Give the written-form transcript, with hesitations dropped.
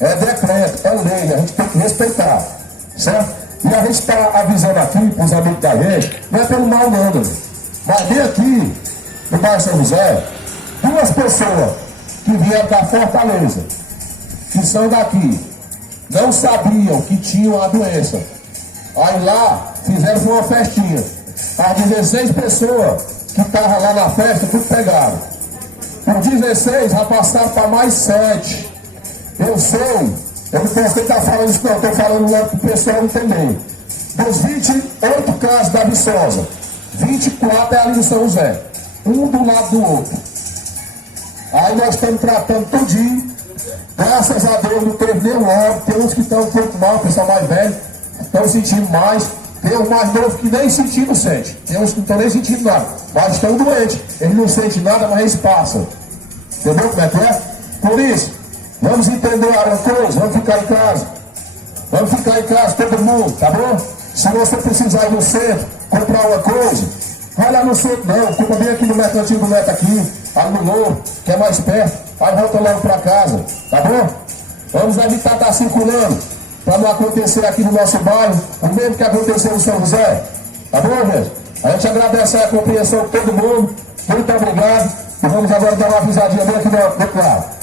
É decreto, é lei, a gente tem que respeitar, certo? E a gente está avisando aqui para os amigos da gente, não é pelo mal não, mas vem aqui, no bairro São José, duas pessoas que vieram da Fortaleza, que são daqui, não sabiam que tinham a doença. Aí lá, fizeram uma festinha. As 16 pessoas que estavam lá na festa, tudo pegaram. Por 16, já passaram para mais 7. Eu sei, eu não posso tentar falando isso não, estou falando lá para o pessoal entender. Dos 28 casos da Viçosa, 24 é ali em São José, um do lado do outro. Aí nós estamos tratando tudinho. Graças a Deus não teve nenhum óbito. Tem uns que estão um pouco mal, o pessoal mais velho, estão sentindo mais. Tem uns mais novos que nem sentindo sente. Tem uns que não estão nem sentindo nada, mas estão doentes. Eles não sentem nada, mas eles passam. Entendeu como é que é? Por isso, vamos entender uma coisa, vamos ficar em casa. Vamos ficar em casa, todo mundo, tá bom? Se você precisar ir no centro, comprar uma coisa, vai lá no centro não, compra bem aqui no mercantil do Neto aqui, ali no Novo, que é mais perto, aí volta logo para casa, tá bom? Vamos evitar estar circulando, para não acontecer aqui no nosso bairro, o mesmo que aconteceu no São José, tá bom, gente? A gente agradece a compreensão de todo mundo, muito obrigado, e vamos agora dar uma avisadinha bem aqui do outro lado.